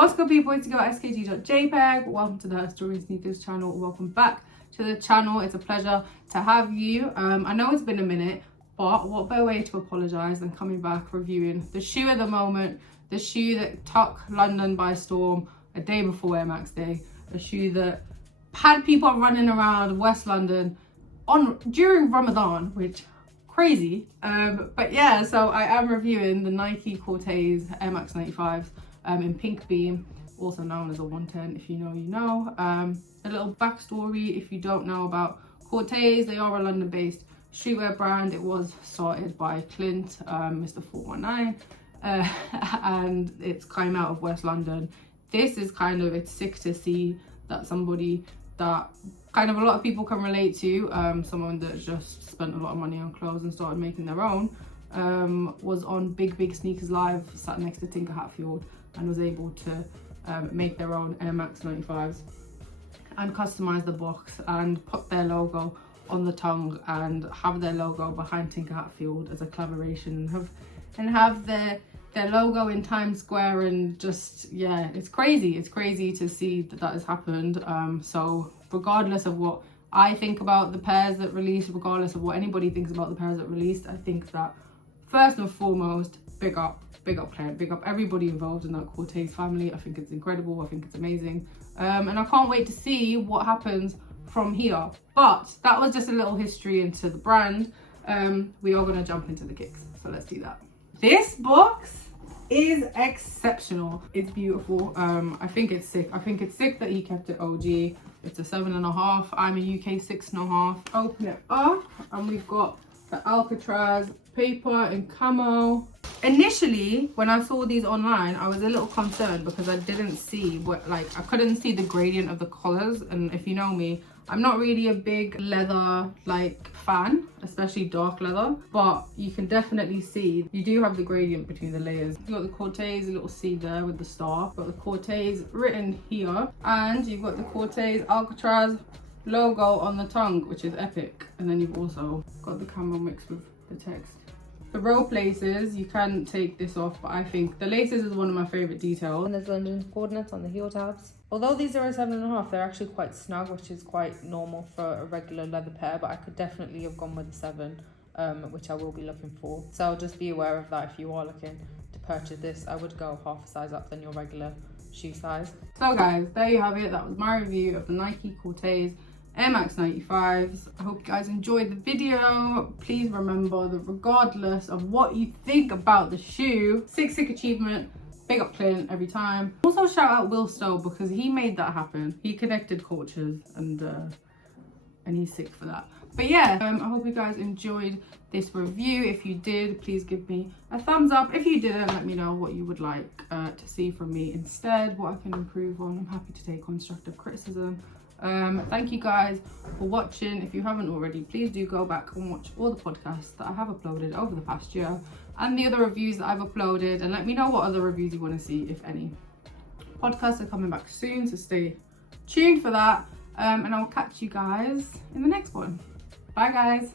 What's good, people? It's your girl SKT.jpg. Welcome to the Her Story Sneakers channel. Welcome back to the channel. It's a pleasure to have you. I know it's been a minute, but what better way to apologise than coming back reviewing the shoe of the moment, the shoe that took London by storm a day before Air Max Day, a shoe that had people running around West London during Ramadan, which crazy. But yeah, so I am reviewing the Nike Corteiz Air Max 95s in pink beam, also known as a 110. If you know, you know. A little backstory if you don't know about Corteiz: they are a London-based streetwear brand. It was started by Clint, Mr. 419, and it's came out of West London. This is kind of, it's sick to see that somebody that kind of a lot of people can relate to, someone that just spent a lot of money on clothes and started making their own, was on Big Sneakers Live, sat next to Tinker Hatfield, and was able to make their own Air Max 95s and customize the box and put their logo on the tongue and have their logo behind Tinker Hatfield as a collaboration, and have their logo in Times Square. And just, yeah, it's crazy to see that has happened. So regardless of what I think about the pairs that released, regardless of what anybody thinks about the pairs that released, I think that first and foremost, big up Clint, big up everybody involved in that Corteiz family. I think it's incredible, I think it's amazing, and I can't wait to see what happens from here. But that was just a little history into the brand. We are going to jump into the kicks, so let's do that. This box is exceptional. It's beautiful. I think it's sick. I think it's sick that he kept it OG. It's a 7.5. I'm a UK 6.5. Open it up and we've got the Alcatraz paper in camo. Initially, when I saw these online, I was a little concerned because I didn't see I couldn't see the gradient of the colors. And if you know me, I'm not really a big leather fan, especially dark leather, but you can definitely see you do have the gradient between the layers. You've got the Corteiz, a little C there with the star. You've got the Corteiz written here, and you've got the Corteiz Alcatraz logo on the tongue, which is epic. And then you've also got the camo mixed with the text. The row places, you can take this off, but I think the laces is one of my favorite details. And there's London coordinates on the heel tabs. Although these are a 7.5, they're actually quite snug, which is quite normal for a regular leather pair, but I could definitely have gone with a 7, which I will be looking for. So just be aware of that if you are looking to purchase this. I would go half a size up than your regular shoe size. So guys, there you have it. That was my review of the Nike Corteiz Air Max 95s. I hope you guys enjoyed the video. Please remember that regardless of what you think about the shoe, sick achievement. Big up Clint every time. Also shout out Will Stowe because he made that happen. He connected cultures and he's sick for that. But yeah, I hope you guys enjoyed this review. If you did, please give me a thumbs up. If you didn't, let me know what you would like to see from me instead, what I can improve on. I'm happy to take constructive criticism. Thank you guys for watching. If you haven't already, please do go back and watch all the podcasts that I have uploaded over the past year and the other reviews that I've uploaded, and let me know what other reviews you want to see, if any. Podcasts are coming back soon, so stay tuned for that, and I'll catch you guys in the next one. Bye guys.